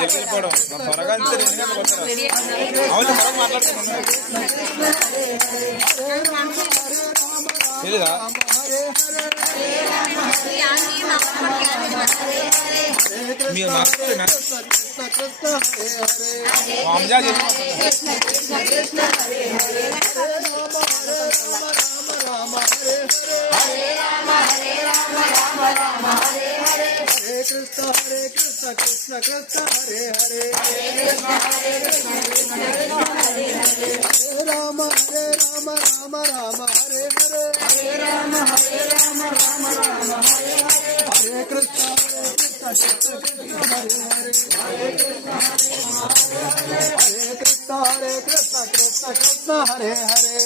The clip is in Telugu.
వెళ్ళిపోవడం త్వరగా అంతే 2 గంటలకు వస్తారా? అవును త్వరగా మాట్లాడుతున్నాను తెలీదా? మీరు మాట్లాడుతున్నా మామజా Hare Krishna Krishna Krishna Hare Hare Hare Rama Hare Rama Rama Rama Hare Hare Hare Rama Rama Rama Hare Hare Hare Krishna Krishna Krishna Hare Hare Hare Krishna Hare Krishna Krishna Krishna Hare Hare